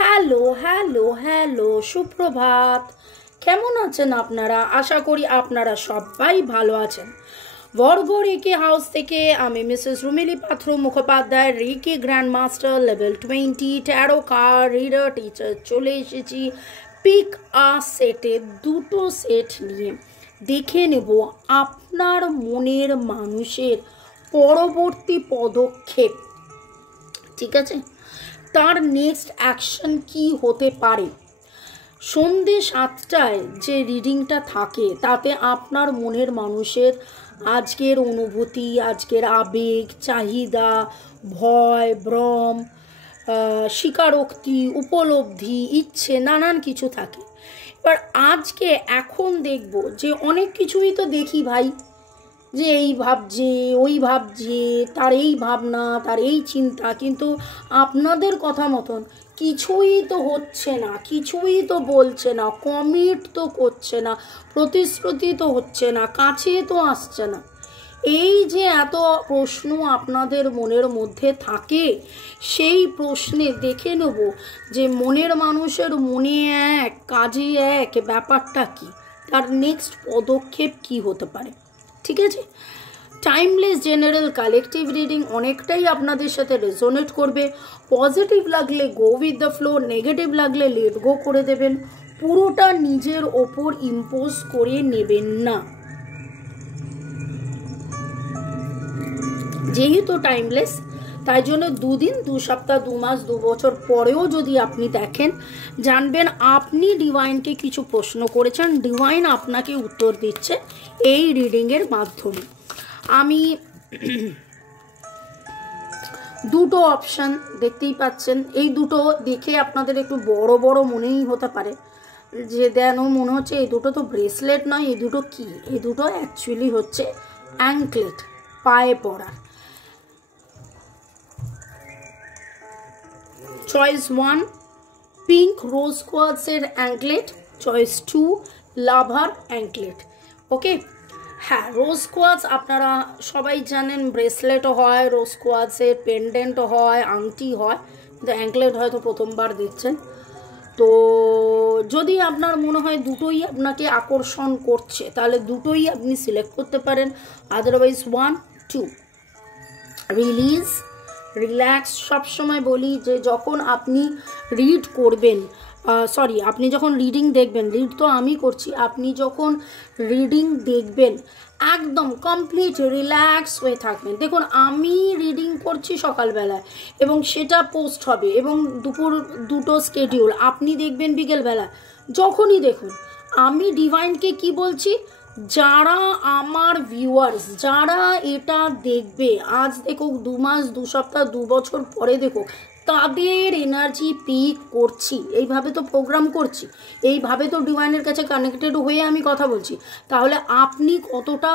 Hello hello hello, সুপ্রভাত। কেমন আছেন আপনারা? আশা করি আপনারা সবাই ভালো আছেন। বরগড় রেকি হাউস থেকে আমি Mrs Rumili Patra Mukhopadhyay, reiki grand master level 20 tarot card reader teacher চলে এসেছি পিক আ সেটে দুটো সেট নিয়ে। দেখে নেব আপনার মনের মানুষের পরবর্তী পদক্ষেপ, ঠিক আছে, তার নেক্সট অ্যাকশন কি হতে পারে। সন্ধে 7টায় যে রিডিংটা থাকে তাতে আপনার মনের মানুষের আজকের অনুভূতি, আজকের আবেগ, চাহিদা, ভয়, ভ্রম, স্বীকারোক্তি, উপলব্ধি, ইচ্ছে, নানান কিছু থাকে। এবার আজকে এখন দেখব যে অনেক কিছুই তো দেখি ভাই, যে এই ভাবছে, ওই ভাবছে, তার এই ভাবনা, তার এই চিন্তা, কিন্তু আপনাদের কথা মতন কিছুই তো হচ্ছে না, কিছুই তো বলছে না, কমিট তো করছে না, প্রতিশ্রুতি তো হচ্ছে না, কাছে তো আসছে না। এই যে এত প্রশ্ন আপনাদের মনের মধ্যে থাকে, সেই প্রশ্নে দেখে নেব যে মনের মানুষের মনে এক, কাজে এক, ব্যাপারটা কি, তার নেক্সট পদক্ষেপ কি হতে পারে। ঠিক আছে, টাইমলেস জেনারেল কালেকটিভ রিডিং অনেকটাই আপনাদের সাথে রেজোনেট করবে। পজিটিভ লাগলে go with the flow, negative লাগলে লেট গো করে দেবেন। পুরোটা নিজের ওপর ইম্পোজ করে নেবেন না। যেহেতু টাইমলেস, তাই জন্য 2 দিন, 2 সপ্তাহ, 2 মাস, 2 বছর পরেও যদি আপনি দেখেন, জানবেন আপনি ডিভাইনকে কিছু প্রশ্ন করেছেন, ডিভাইন আপনাকে উত্তর দিচ্ছে এই রিডিংয়ের মাধ্যমে। আমি দুটো অপশান দেখতেই পাচ্ছেন, এই দুটো দেখে আপনাদের একটু বড় বড় মনেই হতে পারে, যে দেন মনে হচ্ছে এই দুটো তো ব্রেসলেট নয়, এই দুটো কি? এই দুটো অ্যাকচুয়ালি হচ্ছে অ্যাঙ্কলেট, পায়ে পরার। চয়েস 1 পিঙ্ক রোজ কোয়ার্টজের anklet, choice 2 lover anklet. Okay, হ্যাঁ, রোজ কোয়ার্টজ আপনারা সবাই জানেন, ব্রেসলেটও হয়, রোজ কোয়ার্টজের পেন্ডেন্টও হয়, আংটি হয়, কিন্তু অ্যাঙ্কলেট হয়তো প্রথমবার দেখছেন। তো যদি আপনার মনে হয় দুটোই আপনাকে আকর্ষণ করছে, তাহলে দুটোই আপনি সিলেক্ট করতে পারেন। Otherwise 1, 2 release, relax. সবসময় বলি যে যখন আপনি রিড করবেন, আপনি যখন রিডিং দেখবেন, রিড তো আমি করছি, আপনি যখন রিডিং দেখবেন একদম কমপ্লিট রিল্যাক্স হয়ে থাকবেন। দেখুন, আমি রিডিং করছি সকালবেলায় এবং সেটা পোস্ট হবে, এবং দুপুর 2টো স্কেডিউল, আপনি দেখবেন বিকেলবেলা। যখনই দেখুন, আমি ডিভাইনকে কি বলছি, যারা আমার ভিউয়ার্স, যারা এটা দেখবে, আজ দেখুক, 2 মাস, 2 সপ্তাহ, 2 বছর পরে দেখুক, তাদের এনার্জি পিক করছি, এইভাবে তো প্রোগ্রাম করছি, এইভাবে তো ডিভাইনের কাছে কানেক্টেড হয়ে আমি কথা বলছি। তাহলে আপনি কতটা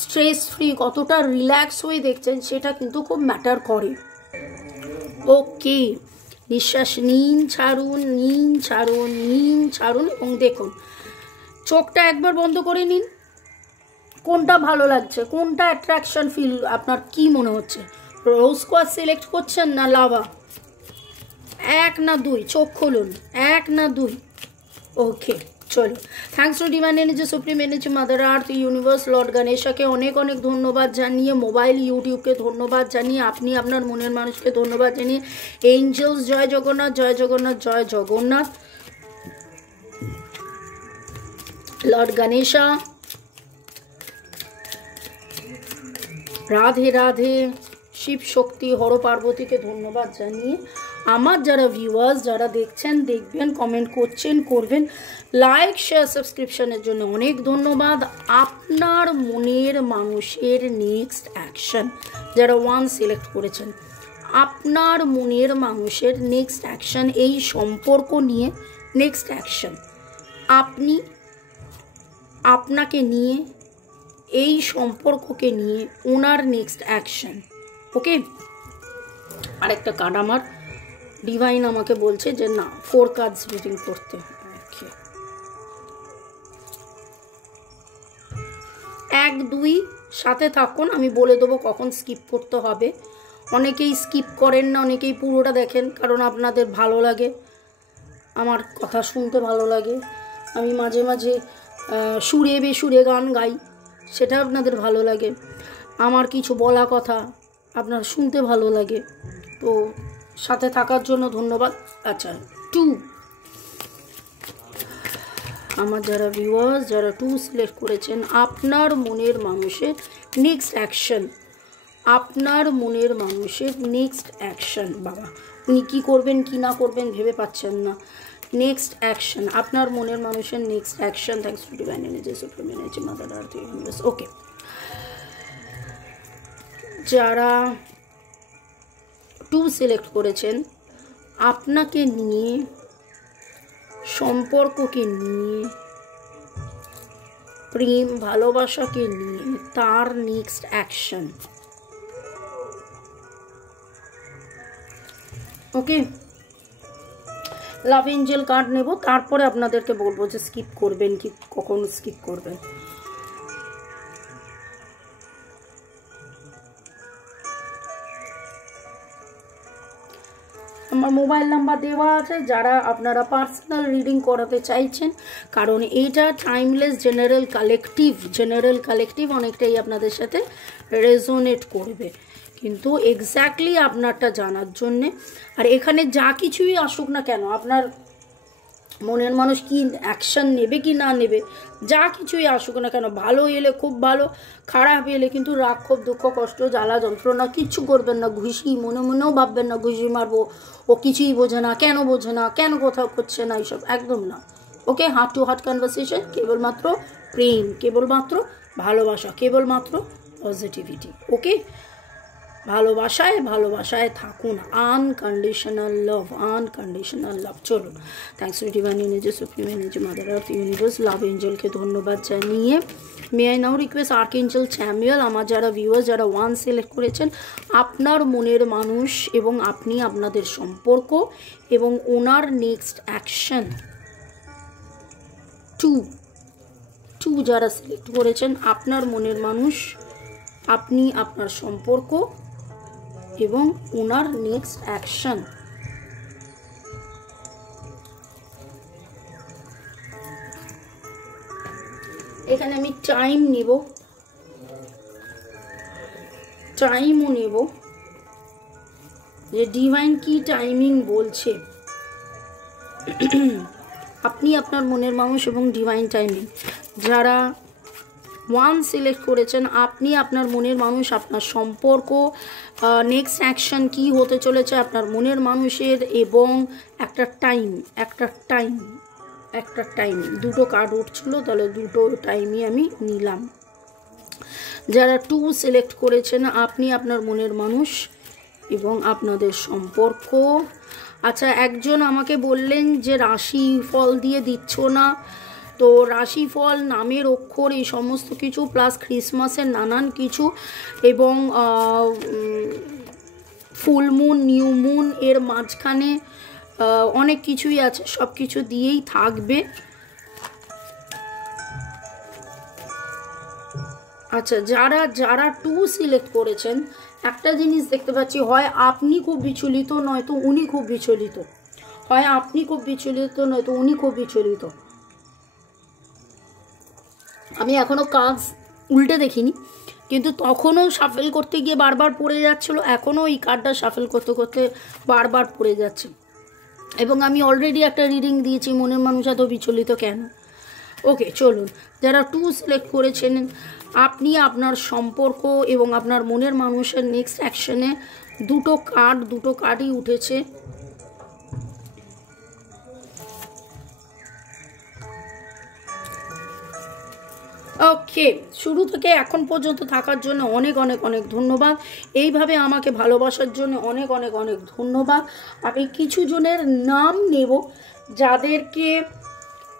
স্ট্রেস ফ্রি, কতটা রিল্যাক্স হয়ে দেখছেন, সেটা কিন্তু খুব ম্যাটার করে। ওকে, নিঃশ্বাস নিন, ছাড়ুন, নিন, ছাড়ুন, নিন, ছাড়ুন, এবং দেখুন চোখটা একবার বন্ধ করে নিন। কোনটা ভালো লাগছে, কোনটা অ্যাট্রাকশন ফিল, আপনার কি মনে হচ্ছে? রোজ কোয়ার্টজ সিলেক্ট করছেন না লাভা? 1 না 2? চোখ খুলুন, 1 না 2? ওকে, চলো। Thanks to divine energy, supreme energy, mother earth, universe, lord গণেশাকে অনেক অনেক ধন্যবাদ জানিয়ে, মোবাইল ইউটিউবকে ধন্যবাদ জানিয়ে, আপনি আপনার মনের মানুষকে ধন্যবাদ জানিয়ে, এঞ্জেলস জয় জগন্নাথ, জয় জগন্নাথ, জয় জগন্নাথ, লর্ড গণেশা রাধে রাধে, শিব শক্তি, হর পার্বতীকে ধন্যবাদ জানিয়ে, আমার যারা ভিউয়ার্স, যারা দেখছেন, দেখবেন, কমেন্ট করছেন, করবেন, লাইক, শেয়ার, সাবস্ক্রিপশনের জন্য অনেক ধন্যবাদ। আপনার মনের মানুষের নেক্সট অ্যাকশন, যারা 1 সিলেক্ট করেছেন, আপনার মনের মানুষের নেক্সট অ্যাকশন, এই সম্পর্ক নিয়ে নেক্সট অ্যাকশন, আপনি আপনাকে নিয়ে, এই সম্পর্ককে নিয়ে ওনার নেক্সট অ্যাকশন। ওকে, আরেকটা কার্ড আমার ডিভাইন আমাকে বলছে যে না, 4 কার্ডস রিডিং করতে। ওকে, 1, 2 সাথে থাকুন, আমি বলে দেবো কখন স্কিপ করতে হবে। অনেকেই স্কিপ করেন না, অনেকেই পুরোটা দেখেন, কারণ আপনাদের ভালো লাগে, আমার কথা শুনতে ভালো লাগে। আমি মাঝে মাঝে সুরে বেসুরে গান গাই, সেটা আপনাদের ভালো লাগে। আমার কিছু বলা কথা আপনার শুনতে ভালো লাগে, তো সাথে থাকার জন্য ধন্যবাদ। আচ্ছা, 2 আমার যারা ভিউয়ার্স, যারা 2 সিলেক্ট করেছেন, আপনার মনের মানুষের নেক্সট অ্যাকশন, আপনার মনের মানুষের নেক্সট অ্যাকশন। বাবা, উনি কী করবেন কি না করবেন ভেবে পাচ্ছেন না। নেক্সট অ্যাকশন, আপনার মনের মানুষের next action. Thanks to divine energy, supreme energy, mother earth, universe. Okay, যারা 2 সিলেক্ট করেছেন, আপনাকে নিয়ে, সম্পর্ককে নিয়ে, প্রেম ভালোবাসাকে নিয়ে তার নেক্সট অ্যাকশন। ওকে, লাভ এঞ্জেল কার্ড নেব, তারপরে আপনাদেরকে বলবো যে স্কিপ করবেন কি কখন স্কিপ করবেন। আমার মোবাইল নাম্বার দেওয়া আছে, যারা আপনারা পার্সোনাল রিডিং করাতে চাইছেন, কারণ এইটা টাইমলেস জেনারেল কালেকটিভ অনেকটাই আপনাদের সাথে রেজোনেট করবে, কিন্তু এক্স্যাক্টলি আপনারটা জানার জন্যে। আর এখানে যা কিছুই আসুক না কেন, আপনার মনের মানুষ কি অ্যাকশন নেবে কি না নেবে, যা কিছুই আসুক না কেন, ভালো এলে খুব ভালো, খারাপ এলে কিন্তু রাগ, ক্ষোভ, দুঃখ, কষ্ট, জ্বালা, যন্ত্রণা কিচ্ছু করবেন না। ঘুষি মনে মনেও ভাববেন না ঘুষি মারবো, ও কিছুই বোঝে না, কেন কোথাও করছে না, এইসব একদম না। ওকে, হার্ট টু হার্ট কনভারসেশন, কেবলমাত্র প্রেম, কেবলমাত্র ভালোবাসা, কেবলমাত্র পজিটিভিটি। ওকে, ভালোবাসায় থাকুন, আনকন্ডিশনাল লাভ। চলুন, thanks to divine energy, supreme energy, mother earth, universe, love এঞ্জেলকে ধন্যবাদ জানিয়ে may I now request archangel Samuel, আমার যারা ভিউয়ার্স, যারা 1 সিলেক্ট করেছেন, আপনার মনের মানুষ এবং আপনি, আপনাদের সম্পর্ক এবং ওনার নেক্সট অ্যাকশন। 2 যারা সিলেক্ট করেছেন, আপনার মনের মানুষ, আপনি, আপনার সম্পর্ক এবং ওনার নেক্সট অ্যাকশন। এখানে আমি টাইমও নেব যে ডিভাইন কি টাইমিং বলছে। আপনি, আপনার মনের মানুষ এবং ডিভাইন টাইমিং। যারা 1 সিলেক্ট করেছেন, আপনি, আপনার মনের মানুষ, আপনার সম্পর্ক, নেক্সট অ্যাকশন কি হতে চলেছে আপনার মনের মানুষের, এবং একটা টাইম। 2টো কার্ড উঠছিল, তাহলে 2টো টাইমই আমি নিলাম। যারা 2 সিলেক্ট করেছেন, আপনি, আপনার মনের মানুষ এবং আপনাদের সম্পর্ক। আচ্ছা, একজন আমাকে বললেন যে রাশি ফল দিয়ে দিচ্ছ না, তো রাশিফল, নামের অক্ষর, এই সমস্ত কিছু প্লাস ক্রিসমাসের নানান কিছু এবং ফুল মুন, নিউ মুন এর মাঝখানে অনেক কিছুই আছে, সব কিছু দিয়েই থাকবে। আচ্ছা, যারা 2 সিলেক্ট করেছেন, একটা জিনিস দেখতে পাচ্ছি, হয় আপনি খুব বিচলিত, নয়তো উনি খুব বিচলিত। আমি এখনও কাজ উল্টে দেখিনি, কিন্তু তখনও শাফেল করতে গিয়ে বারবার পড়ে যাচ্ছিলো, এখনও এই কার্ডটা শাফেল করতে করতে বারবার পড়ে যাচ্ছে। এবং আমি অলরেডি একটা রিডিং দিয়েছি, মনের মানুষ এত বিচলিত কেন। ওকে, চলুন, যারা 2 সিলেক্ট করেছেন, আপনি, আপনার সম্পর্ক এবং আপনার মনের মানুষের নেক্সট অ্যাকশনে, 2টো কার্ডই উঠেছে। ওকে, শুরু থেকে এখন পর্যন্ত থাকার জন্য অনেক ধন্যবাদ। এইভাবে আমাকে ভালোবাসার জন্য অনেক ধন্যবাদ। আমি কিছু জনের নাম নেব যাদেরকে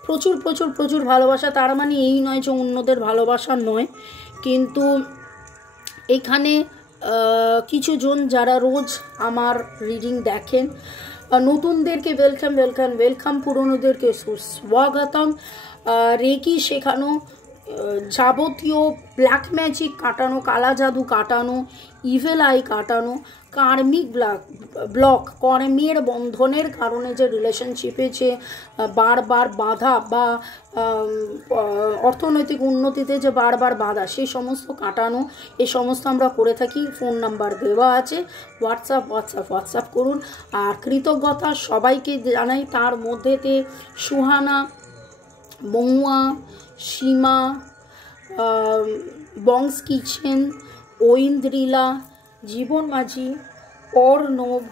প্রচুর ভালোবাসা, তার মানে এই নয় যে অন্যদের ভালোবাসা নয়, কিন্তু এখানে কিছু জন যারা রোজ আমার রিডিং দেখেন, নতুনদেরকে ওয়েলকাম, পুরনোদেরকে সুস্বাগতম। রেকি শেখানো যাবতীয় ব্ল্যাক ম্যাজিক কাটানো, কালা জাদু কাটানো, ইভেল আই কাটানো, কার্মিক ব্লক, কর্মের বন্ধনের কারণে যে রিলেশনশিপে যে বারবার বাধা বা অর্থনৈতিক উন্নতিতে যে বারবার বাধা, সেই সমস্ত কাটানো, এই সমস্ত আমরা করে থাকি। ফোন নাম্বার দেওয়া আছে, হোয়াটসঅ্যাপ করুন। আর কৃতজ্ঞতা সবাইকে জানাই, তার মধ্যেতে সুহানা, মহুয়া, সীমা, বংস কিচেন, ঐন্দ্রিলা, জীবন মাঝি, অর্ণব,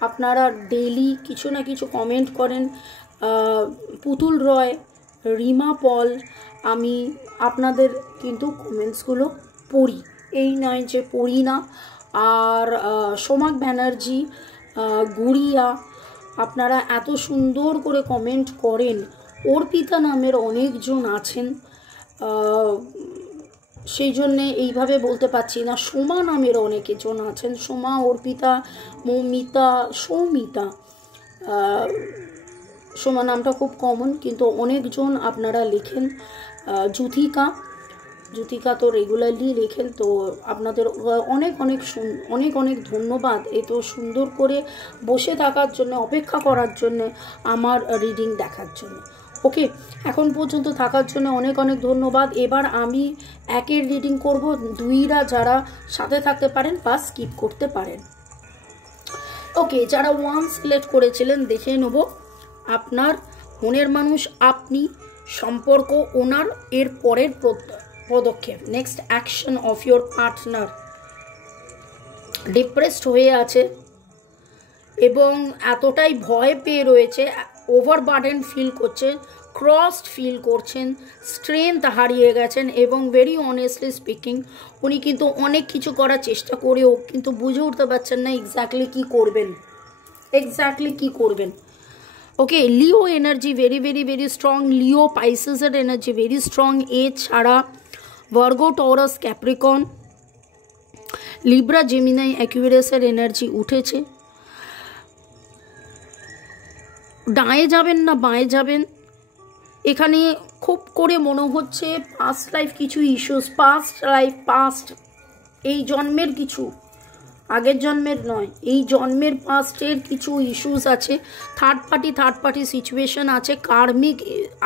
আপনারা ডেইলি কিছু না কিছু কমেন্ট করেন। পুতুল রয়, রিমা পল, আমি আপনাদের কিন্তু কমেন্টসগুলো পড়ি, এই নয় যে পড়ি না। আর সোমাক ব্যানার্জি, গুড়িয়া, আপনারা এত সুন্দর করে কমেন্ট করেন। অর্পিতা নামের অনেকজন আছেন, সেই জন্যে এইভাবে বলতে পারছি না। সোমা নামের অনেকজন আছেন, সোমা, অর্পিতা, মৌমিতা, সৌমিতা। সোমা নামটা খুব কমন, কিন্তু অনেকজন আপনারা লেখেন। যুথিকা তো রেগুলারলি লেখেন, তো আপনাদের অনেক অনেক অনেক অনেক ধন্যবাদ এত সুন্দর করে বসে থাকার জন্য, অপেক্ষা করার জন্য, আমার রিডিং দেখার জন্য। ওকে, এখন পর্যন্ত থাকার জন্য অনেক অনেক ধন্যবাদ। এবার আমি একের রিডিং করব, দুইরা যারা সাথে থাকতে পারেন বা স্কিপ করতে পারেন। ওকে, যারা 1 সিলেক্ট করেছিলেন দেখে নেব আপনার মনের মানুষ, আপনি, সম্পর্ক, ওনার এর পরের পদক্ষেপ, next action of your partner. Depressed হয়ে আছে এবং এতটাই ভয় পেয়ে রয়েছে, ওভারবার্ডেন ফিল করছে, ক্রসড ফিল করছেন, স্ট্রেংথ হারিয়ে গেছেন। এবং ভেরি অনেস্টলি স্পিকিং, উনি কিন্তু অনেক কিছু করার চেষ্টা করেও কিন্তু বুঝে উঠতে পারছেন না এক্স্যাক্টলি কী করবেন। Okay, Leo energy very very very strong, Leo পাইসেসের এনার্জি ভেরি স্ট্রং। এছাড়া Virgo, Taurus, Capricorn, Libra, Gemini, অ্যাকুয়ারিয়াসের এনার্জি উঠেছে। ডায়ে যাবেন না বাঁয়ে যাবেন, এখানে খুব করে মনে হচ্ছে পাস্ট লাইফ কিছু ইস্যুস, পাস্ট এই জন্মের কিছু, আগের জন্মের নয়, এই জন্মের পাস্টের কিছু ইস্যুস আছে। থার্ড পার্টি সিচুয়েশন আছে, কার্মিক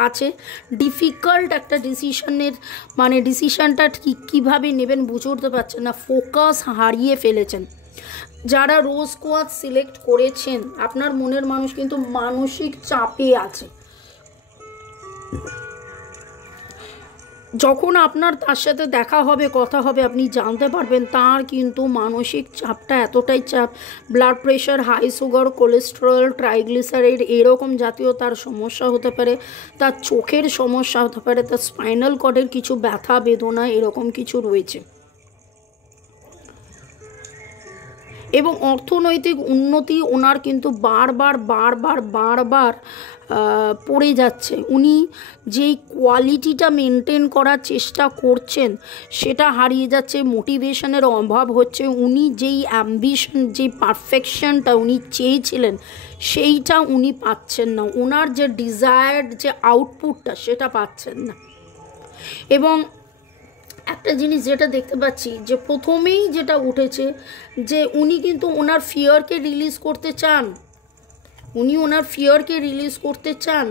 আছে, ডিফিকাল্ট একটা ডিসিশনের, মানে ডিসিশনটা ঠিক কীভাবে নেবেন বুঝে উঠতে পারছেন না, ফোকাস হারিয়ে ফেলেছেন। যারা রোজ কোয়ার্টজ সিলেক্ট করেছেন, আপনার মনের মানুষ কিন্তু মানসিক চাপে আছে। যখন আপনার তার সাথে দেখা হবে, কথা হবে, আপনি জানতে পারবেন তার কিন্তু মানসিক চাপটা এতটাই চাপ, blood pressure, high sugar, cholesterol, triglyceride এরকম জাতীয় তার সমস্যা হতে পারে, তার চোখের সমস্যা হতে পারে, তার স্পাইনাল কর্ডের কিছু ব্যথা বেদনা এরকম কিছু রয়েছে। এবং অর্থনৈতিক উন্নতি ওনার কিন্তু বারবার পড়ে যাচ্ছে। উনি যেই কোয়ালিটিটা মেনটেন করার চেষ্টা করছেন সেটা হারিয়ে যাচ্ছে, মোটিভেশনের অভাব হচ্ছে। উনি যেই অ্যাম্বিশন, যেই পারফেকশনটা উনি চেয়েছিলেন সেইটা উনি পাচ্ছেন না, ওনার যে ডিজায়ার্ড যে আউটপুটটা সেটা পাচ্ছেন না। এবং একটা জিনিস যেটা দেখতে পাচ্ছি যে প্রথমেই যেটা উঠেছে যে উনি কিন্তু ওনার ফিয়ারকে রিলিজ করতে চান,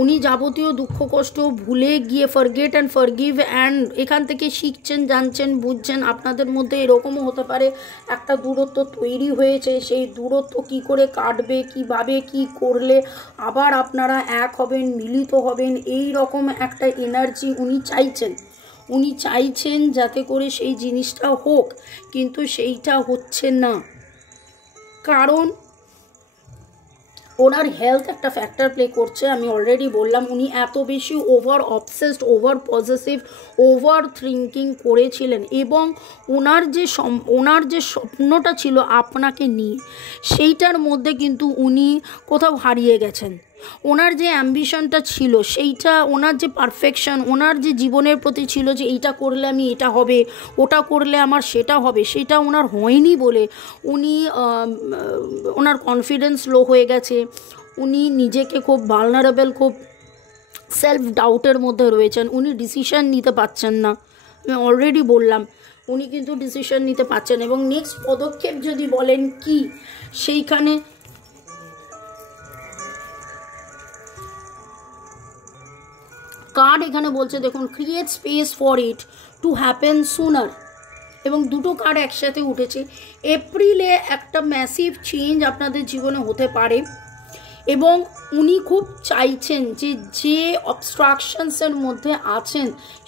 উনি যাবতীয় দুঃখ কষ্ট ভুলে গিয়ে ফরগেট অ্যান্ড ফরগিভ অ্যান্ড এখান থেকে শিখছেন, জানছেন, বুঝছেন। আপনাদের মধ্যে এরকমও হতে পারে একটা দূরত্ব তৈরি হয়েছে, সেই দূরত্ব কি করে কাটবে, কিভাবে কি করলে আবার আপনারা এক হবেন, মিলিত হবেন, এই রকম একটা এনার্জি উনি চাইছেন যাতে করে সেই জিনিসটা হোক, কিন্তু সেইটা হচ্ছে না। কারণ ওনার হেলথ একটা ফ্যাক্টর প্লে করছে। আমি অলরেডি বললাম উনি এত বেশি over obsessed, over possessive, over thinking করেছিলেন এবং ওনার যে স্বপ্নটা ছিল আপনাকে নিয়ে, সেইটার মধ্যে কিন্তু উনি কোথাও হারিয়ে গেছেন। ওনার যে অ্যাম্বিশনটা ছিল সেইটা, ওনার যে পারফেকশন, ওনার যে জীবনের প্রতি ছিল যে এইটা করলে আমি এটা হবে, ওটা করলে আমার সেটা হবে, সেটা ওনার হয়নি বলে ওনার কনফিডেন্স লো হয়ে গেছে। উনি নিজেকে খুব ভালনারেবল, খুব সেলফ ডাউটের মধ্যে রয়েছেন, উনি ডিসিশন নিতে পারছেন না। আমি অলরেডি বললাম উনি কিন্তু ডিসিশন নিতে পারছেন। এবং নেক্সট পদক্ষেপ যদি বলেন কি, সেইখানে কার্ড এখানে বলছে দেখুন, create space for it to happen sooner. এবং দুটো কার্ড একসাথে উঠেছে। এপ্রিলে একটা ম্যাসিভ চেঞ্জ আপনাদের জীবনে হতে পারে এবং উনি খুব চাইছেন যে অবস্ট্রাকশনসের মধ্যে আছেন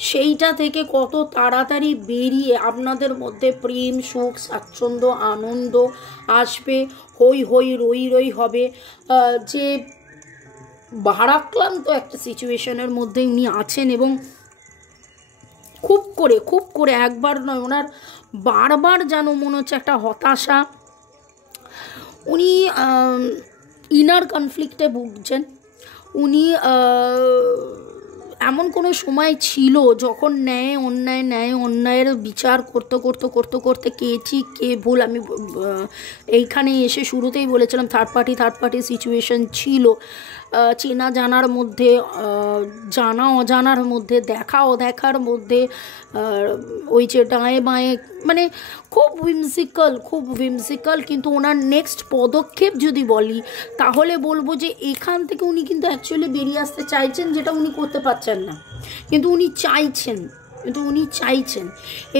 সেইটা থেকে কত তাড়াতাড়ি বেরিয়ে আপনাদের মধ্যে প্রেম, সুখ, স্বাচ্ছন্দ্য, আনন্দ আসবে, হই হই রই রই হবে। যে ভারাক্রান্ত একটা সিচুয়েশনের মধ্যে উনি আছেন এবং খুব করে একবার নয়, ওনার বারবার যেন মনে হচ্ছে একটা হতাশা। উনি ইনার কনফ্লিক্টে ভুগছেন। উনি এমন কোনো সময় ছিল যখন ন্যায় অন্যায়ের বিচার করতে কে ঠিক কে ভুল, আমি এইখানে এসে শুরুতেই বলেছিলাম থার্ড পার্টি সিচুয়েশন ছিল। চেনা জানার মধ্যে, জানা অজানার মধ্যে, দেখা অদেখার মধ্যে, ওই যে ডায়ে বাঁয়ে, মানে খুব উইমসিক্যাল। কিন্তু ওনার নেক্সট পদক্ষেপ যদি বলি তাহলে বলবো যে এখান থেকে উনি কিন্তু অ্যাকচুয়ালি বেরিয়ে আসতে চাইছেন, যেটা উনি করতে পারছেন না, কিন্তু উনি চাইছেন।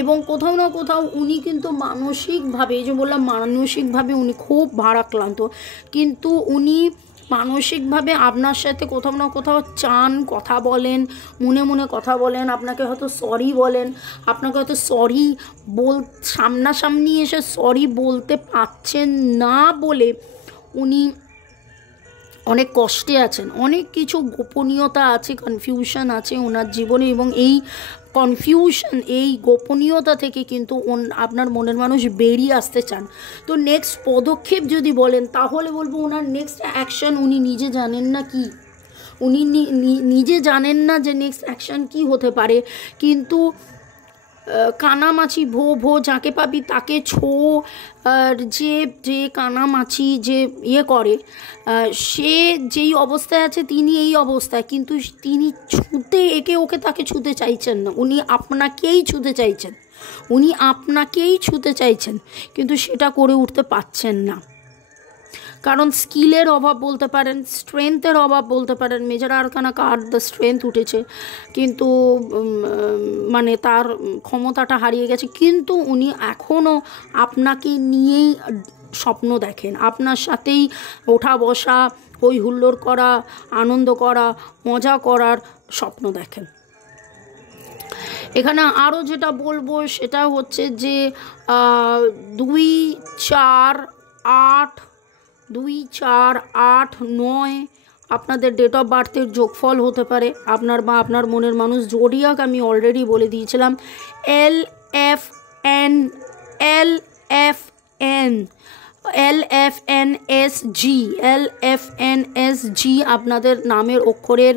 এবং কোথাও না কোথাও উনি কিন্তু মানসিকভাবে, এই যে বললাম মানসিকভাবে উনি খুব ভারাক্রান্ত, কিন্তু উনি মানসিকভাবে আপনার সাথে কোথাও না কোথাও চান, কথা বলেন, মনে কথা বলেন, আপনাকে হয়তো সরি বলেন, আপনাকে হয়তো সরি সামনাসামনি এসে সরি বলতে পারছেন না বলে উনি অনেক কষ্টে আছেন। অনেক কিছু গোপনীয়তা আছে, কনফিউশন আছে ওনার জীবনে এবং এই কনফিউশন, এই গোপনীয়তা থেকে কিন্তু আপনার মনের মানুষ বেরিয়ে আসতে চান। তো নেক্সট পদক্ষেপ যদি বলেন তাহলে বলবো ওনার নেক্সট অ্যাকশন উনি নিজে জানেন না কি, উনি নিজে জানেন না যে নেক্সট অ্যাকশন কি হতে পারে। কিন্তু কানামাছি ভো যাকে পাবি তাকে ছো, যে কানামাছি যে ইয়ে করে, সে যেই অবস্থায় আছে তিনি এই অবস্থায়, কিন্তু তিনি তাকে ছুঁতে চাইছেন না, উনি আপনাকেই ছুঁতে চাইছেন, কিন্তু সেটা করে উঠতে পারছেন না। কারণ স্কিলের অভাব বলতে পারেন, স্ট্রেংথের অভাব বলতে পারেন। Major arcana card the strength উঠেছে, কিন্তু মানে তার ক্ষমতাটা হারিয়ে গেছে। কিন্তু উনি এখনও আপনাকে নিয়েই স্বপ্ন দেখেন, আপনার সাথেই ওঠা বসা, হই হুল্লোড় করা, আনন্দ করা, মজা করার স্বপ্ন দেখেন। এখানে আরও যেটা বলবো সেটা হচ্ছে যে 2, 4, 8, 2, 4, 8, 9 আপনাদের ডেট অফ বার্থের যোগফল হতে পারে, আপনার বা আপনার মনের মানুষ। জোডিয়াক আমি অলরেডি বলে দিয়েছিলাম, LFNSG আপনাদের নামের অক্ষরের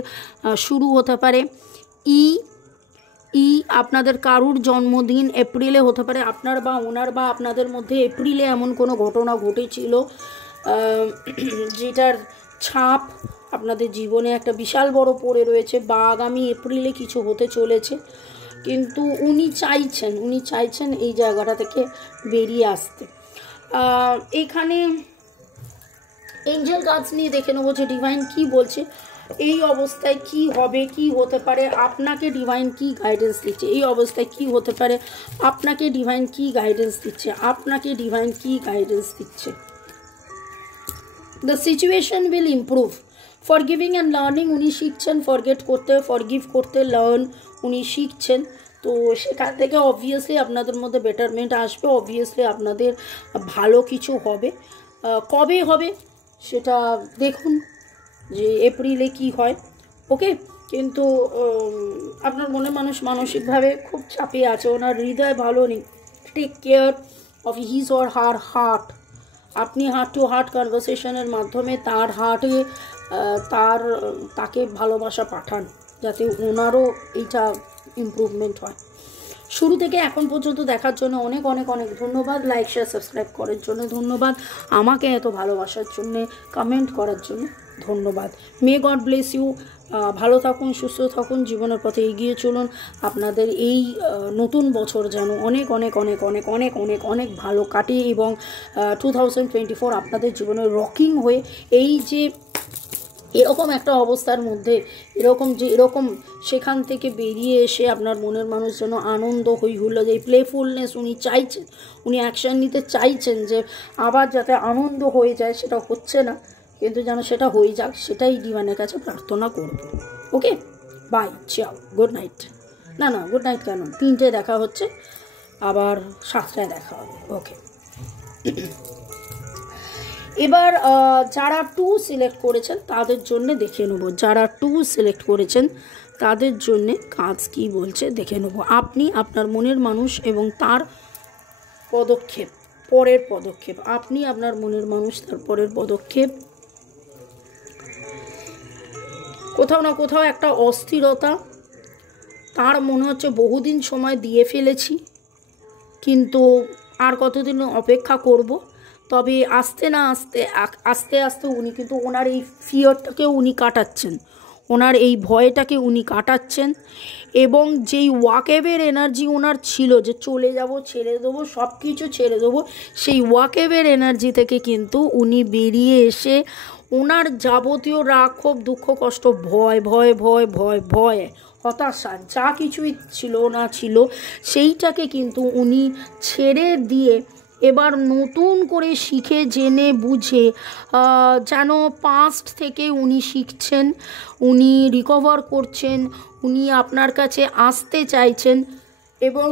শুরু হতে পারে। ই আপনাদের কারুর জন্মদিন এপ্রিলে হতে পারে, আপনার বা ওনার বা আপনাদের মধ্যে এপ্রিলে এমন কোনো ঘটনা ঘটেছিল যেটার ছাপ আপনাদের জীবনে একটা বিশাল বড় পড়ে রয়েছে, বা আগামী এপ্রিলে কিছু হতে চলেছে। কিন্তু উনি চাইছেন এই জায়গাটা থেকে বেরিয়ে আসতে। এখানে এঞ্জেল কার্ডস নিয়ে দেখে নেবো যে ডিভাইন কি বলছে, এই অবস্থায় কি হবে, কি হতে পারে, আপনাকে ডিভাইন কি গাইডেন্স দিচ্ছে, এই অবস্থায় কি হতে পারে, আপনাকে ডিভাইন কি গাইডেন্স দিচ্ছে। The situation will improve. Forgiving and learning উনি শিখছেন, ফরগিভ করতে লার্ন উনি শিখছেন। তো সেখান থেকে অবভিয়াসলি আপনাদের মধ্যে বেটারমেন্ট আসবে, অবভিয়াসলি আপনাদের ভালো কিছু হবে। কবে হবে সেটা দেখুন যে এপ্রিলে কি হয়, ওকে। কিন্তু আপনার মনে মানুষ মানসিকভাবে খুব চাপে আছে, ওনার হৃদয় ভালো নেই। Take care of his or her heart. আপনি হার্ট টু হার্ট কনভারসেশনের মাধ্যমে তার হার্টে তাকে ভালোবাসা পাঠান, যাতে ওনারও এইটা ইমপ্রুভমেন্ট হয়। শুরু থেকে এখন পর্যন্ত দেখার জন্য অনেক অনেক অনেক ধন্যবাদ। লাইক শেয়ার সাবস্ক্রাইব করার জন্য ধন্যবাদ, আমাকে এত ভালোবাসার জন্যে, কমেন্ট করার জন্য ধন্যবাদ। May God bless you. ভালো থাকুন, সুস্থ থাকুন, জীবনের পথে এগিয়ে চলুন। আপনাদের এই নতুন বছর যেন অনেক অনেক অনেক অনেক অনেক অনেক অনেক ভালো কাটে এবং 2024 আপনাদের জীবনে রকিং হয়ে এই যে এরকম একটা অবস্থার মধ্যে এরকম সেখান থেকে বেরিয়ে এসে আপনার মনের মানুষ যেন আনন্দ হই হুল্লোড়, এই প্লেফুলনেস উনি চাইছেন, উনি অ্যাকশান নিতে চাইছেন যে আবার যাতে আনন্দ হয়ে যায়, সেটা হচ্ছে না, কিন্তু যেন সেটা হয়ে যাক, সেটাই ডিভাইনের কাছে প্রার্থনা করব। ওকে, বাই, চাও, গুড নাইট। না গুড নাইট কেন, 3টে দেখা হচ্ছে, আবার 7টায় দেখা হবে। ওকে, এবার যারা 2 সিলেক্ট করেছেন তাদের জন্য দেখে নেব, যারা 2 সিলেক্ট করেছেন তাদের জন্য কাজ কি বলছে দেখে নেব। আপনি আপনার মনের মানুষ এবং তার পদক্ষেপ, পরের পদক্ষেপ, আপনি আপনার মনের মানুষ, তার পরের পদক্ষেপ। কোথাও না কোথাও একটা অস্থিরতা, তার মনে হচ্ছে বহুদিন সময় দিয়ে ফেলেছি, কিন্তু আর কতদিন অপেক্ষা করব। তবে আস্তে আস্তে উনি কিন্তু ওনার এই ফিয়ারটাকে উনি কাটাচ্ছেন, ওনার এই ভয়টাকে উনি কাটাচ্ছেন, এবং যেই ওয়াকওয়ের এনার্জি ওনার ছিল যে চলে যাব, ছেড়ে দেবো, সব কিছু ছেড়ে দেবো, সেই ওয়াকওয়ের এনার্জি থেকে কিন্তু উনি বেরিয়ে এসে ওনার যাবতীয় রাগ, ক্ষোভ, দুঃখ, কষ্ট, ভয় ভয় ভয় ভয় ভয় হতাশা যা কিছুই ছিল সেইটাকে কিন্তু উনি ছেড়ে দিয়ে এবার নতুন করে শিখে জেনে বুঝে যেন পাস্ট থেকে উনি শিখছেন, উনি রিকভার করছেন, উনি আপনার কাছে আসতে চাইছেন। এবং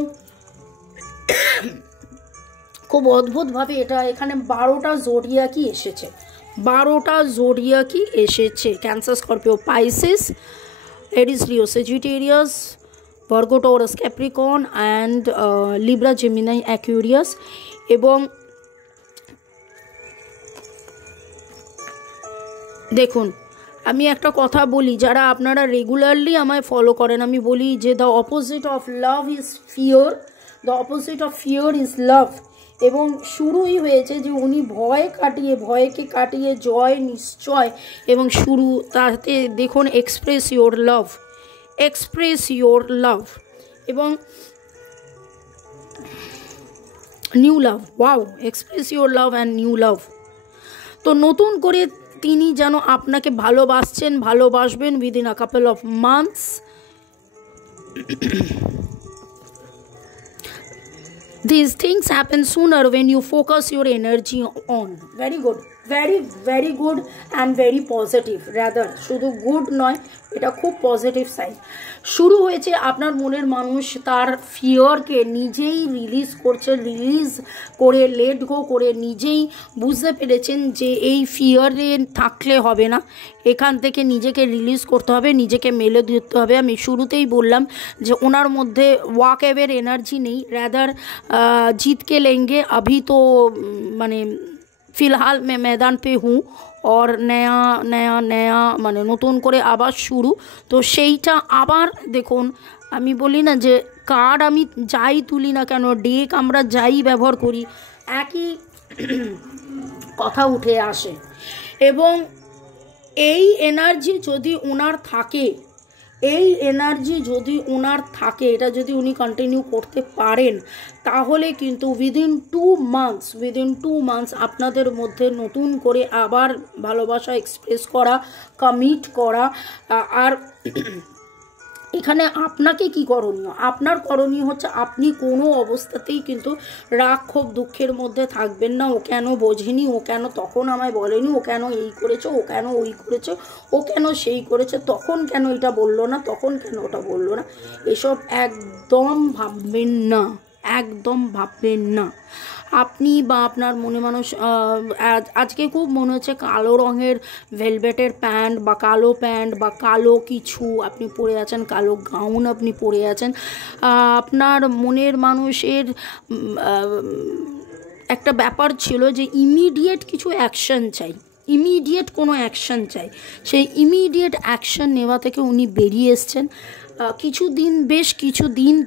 খুব অদ্ভুতভাবে এখানে 12টা জোডিয়াকি এসেছে, 12টা জোডিয়াকি এসেছে। Cancer, Scorpio, Pisces, Aries, Leo, Sagittarius, Virgo, Taurus, Capricorn and Libra, Gemini, Aquarius. এবং দেখুন, আমি একটা কথা বলি, যারা আপনারা রেগুলারলি আমায় ফলো করেন, আমি বলি যে the opposite of love is fear, the opposite of fear is love. এবং শুরুই হয়েছে যে উনি ভয়কে কাটিয়ে জয় নিশ্চয়, এবং শুরু তাতে দেখুন express your love, express your love এবং new love. Wow, express your love and new love. তো নতুন করে তিনি যেন আপনাকে ভালোবাসবেন within a couple of months. These things happen sooner when you focus your energy on. Very good, very good and very positive. Rather, শুধু good নয়, এটা খুব পজিটিভ সাইড। শুরু হয়েছে আপনার মনের মানুষ তার ফিয়ারকে নিজেই রিলিজ করছে, রিলিজ করে লেট গো করে নিজেই বুঝতে পেরেছেন যে এই ফিয়ারে থাকলে হবে না, এখান থেকে নিজেকে রিলিজ করতে হবে, নিজেকে মেলে দিতে হবে। আমি শুরুতেই বললাম যে ওনার মধ্যে ওয়াকওয়ের এনার্জি নেই, রাদার जीत के लेंगे, अभी तो মানে फिलहाल मैं मैदान पे हूँ और नया नया नया মানে নতুন করে আবার শুরু। তো সেইটা আবার দেখুন, আমি বলি না যে কার্ড আমি যাই তুলি না কেন, ডেক আমরা যাই ব্যবহার করি, একই কথা উঠে আসে। এবং এই এনার্জি যদি ওনার থাকে, এটা যদি উনি কন্টিনিউ করতে পারেন, তাহলে কিন্তু উইদিন 2 মান্থস আপনাদের মধ্যে নতুন করে আবার ভালোবাসা এক্সপ্রেস করা, কমিট করা। আর এখানে আপনাকে কি করণীয়? আপনার করণীয় হচ্ছে আপনি কোনো অবস্থাতেই কিন্তু রাগ, ক্ষোভ, দুঃখের মধ্যে থাকবেন না। ও কেন বোঝেনি, ও কেন তখন আমায় বলেনি, ও কেন এই করেছে, ও কেন ওই করেছে, ও কেন সেই করেছে, তখন কেন এটা বললো না, তখন কেন ওটা বললো না, এসব একদম ভাববেন না, একদম ভাববেন না। আপনি বা আপনার মনে মানুষ আজকে খুব মনে হচ্ছে কালো রঙের ভেলভেটের প্যান্ট বা কালো প্যান্ট বা কালো কিছু আপনি পরে আছেন, কালো গাউন আপনি পরে আছেন। আপনার মনের মানুষের একটা ব্যাপার ছিল যে ইমিডিয়েট কিছু অ্যাকশন চাই, ইমিডিয়েট কোনো অ্যাকশন চাই। সেই ইমিডিয়েট অ্যাকশন নেওয়া থেকে উনি বেরিয়ে এসছেন।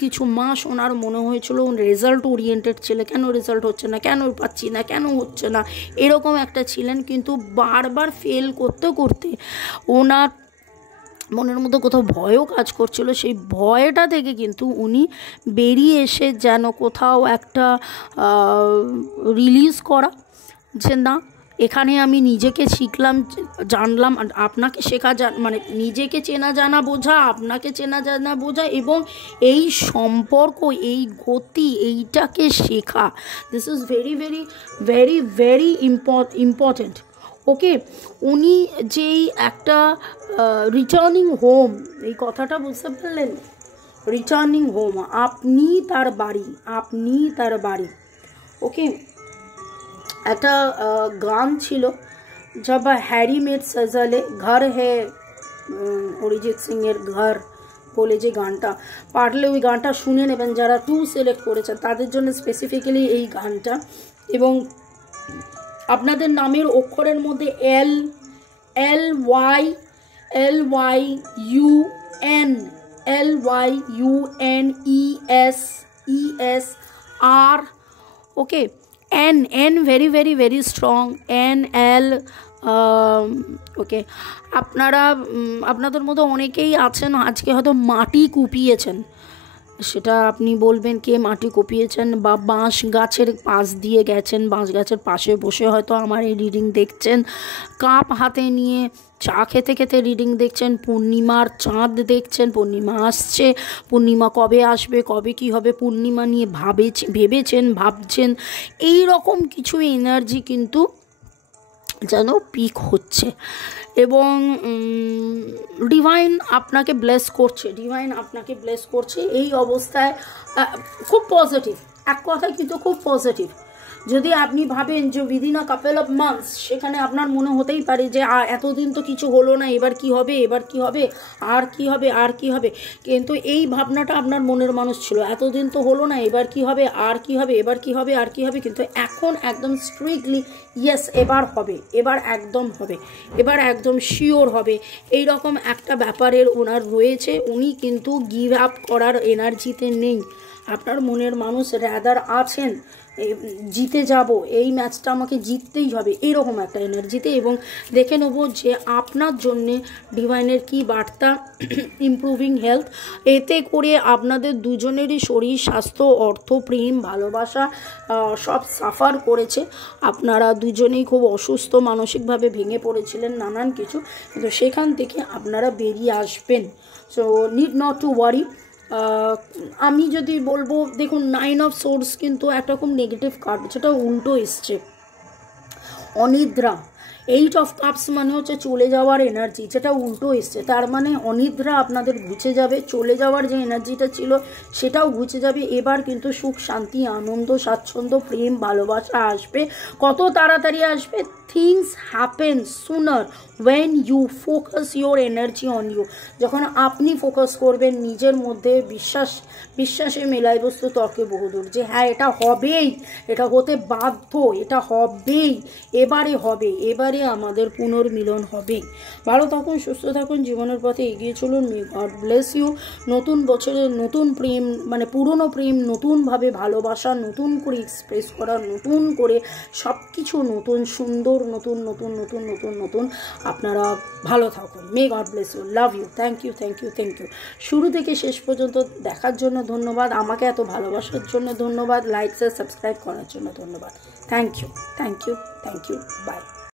কিছু মাস ওনার মনে হয়েছিল রেজাল্ট ওরিয়েন্টেড ছেলে, কেন রেজাল্ট হচ্ছে না, কেন পাচ্ছি না, কেন হচ্ছে না, এরকম একটা ছিলেন। কিন্তু বারবার ফেল করতে করতে ওনার মনের মধ্যে কোথাও ভয়ও কাজ করছিল। সেই ভয়টা থেকে কিন্তু উনি বেরিয়ে এসে যেন কোথাও একটা রিলিজ করা, যে না এখানে আমি নিজেকে শিখলাম, জানলাম। আপনাকে শেখা মানে নিজেকে চেনা জানা বোঝা, আপনাকে চেনা জানা বোঝা এবং এই সম্পর্ক, এই গতি, এইটাকে শেখা, this is very very very very important. Okay, উনি যেই একটা রিটার্নিং হোম, এই কথাটা বুঝতে পারলেন, রিটার্নিং হোম, আপনি তার বাড়ি। ওকে, একটা গান ছিল, जब हैरी मेट सजले घर है, অরিজিৎ সিং এর ঘর বলে যে গানটা, পারলে ওই গানটা শুনে নেবেন যারা 2 সিলেক্ট করেছেন তাদের জন্য স্পেসিফিক্যালি এই গানটা। এবং আপনাদের নামের অক্ষরের মধ্যে LYUNESR, ওকে, N very very very strong, NL, ওকে। আপনাদের মধ্যে অনেকেই আছেন আজকে হয়তো মাটি কুপিয়েছেন, সেটা আপনি বলবেন কে মাটি কুপিয়েছেন, বা বাঁশ গাছের পাশ দিয়ে গেছেন, বাঁশ গাছের পাশে বসে হয়তো আমার এই রিডিং দেখছেন, কাপ হাতে নিয়ে চা খেতে খেতে রিডিং দেখছেন, পূর্ণিমার চাঁদ দেখছেন, পূর্ণিমা আসছে, পূর্ণিমা কবে আসবে, কবে কি হবে, পূর্ণিমা নিয়ে ভাবছেন, এই রকম কিছু এনার্জি কিন্তু যেন পিক হচ্ছে। এবং ডিভাইন আপনাকে ব্লেস করছে এই অবস্থায়, খুব পজিটিভ, এক কথায় কিন্তু খুব পজিটিভ। যদি আপনি ভাবেন যে within a couple of months, সেখানে আপনার মনে হতেই পারে যে এতদিন তো কিছু হলো না, এবার কি হবে, আর কি হবে, কিন্তু এই ভাবনাটা আপনার মনের মানুষ ছিল, এতদিন তো হলো না, এবার কি হবে, আর কি হবে, কিন্তু এখন একদম স্ট্রিক্টলি ইয়েস, এবার একদম শিওর হবে, এই রকম একটা ব্যাপারের ওনার রয়েছে। উনি কিন্তু গিভ আপ করার এনার্জিতে নেই, আপনার মনের মানুষ রাদার আছেন জিতে যাব, এই ম্যাচটা আমাকে জিততেই হবে, এরকম একটা এনার্জিতে। এবং দেখে নেব যে আপনার জন্যে ডিভাইনের কি বার্তা, ইমপ্রুভিং হেলথ, এতে করে আপনাদের দুজনেরই শরীর স্বাস্থ্য, অর্থ, প্রেম, ভালোবাসা সব সাফার করেছে। আপনারা দুজনেই খুব অসুস্থ, মানসিকভাবে ভেঙে পড়েছিলেন নানান কিছু, কিন্তু সেখান থেকে আপনারা বেরিয়ে আসবেন। So need not to worry. আমি যদি বলবো, দেখুন 9 অফ সোর্স কিন্তু একটা খুব নেগেটিভ কার্ড, যেটা উল্টো এসছে, অনিদ্রা। 8 অফ কাপস মানে হচ্ছে চলে যাওয়ার এনার্জি, যেটা উল্টো এসছে, তার মানে অনিদ্রা আপনাদের ঘুচে যাবে, চলে যাওয়ার যে এনার্জিটা ছিল সেটাও ঘুচে যাবে। এবার কিন্তু সুখ, শান্তি, আনন্দ, স্বাচ্ছন্দ্য, প্রেম, ভালোবাসা আসবে, কত তাড়াতাড়ি আসবে। Things happen sooner when you focus your energy on you. যখন আপনি ফোকাস করবেন নিজের মধ্যে, বিশ্বাসে মেলায় বস্তু তর্কে বহুদূর, যে হ্যাঁ এটা হবেই, এটা হতে বাধ্য, এটা হবেই, এবারে আমাদের পুনর্মিলন হবে। ভালো থাকুন, সুস্থ থাকুন, জীবনের পথে এগিয়ে চলুন। May God bless you. নতুন বছরে নতুন প্রেম, মানে পুরনো প্রেম নতুনভাবে ভালোবাসা, নতুন করে এক্সপ্রেস করা, নতুন করে সব কিছু নতুন, সুন্দর, নতুন। আপনারা ভালো থাকুন। May God bless you, love you, thank you. শুরু থেকে শেষ পর্যন্ত দেখার জন্য ধন্যবাদ, আমাকে এত ভালোবাসার জন্য ধন্যবাদ, লাইক শেয়ার সাবস্ক্রাইব করার জন্য ধন্যবাদ। Thank you, by.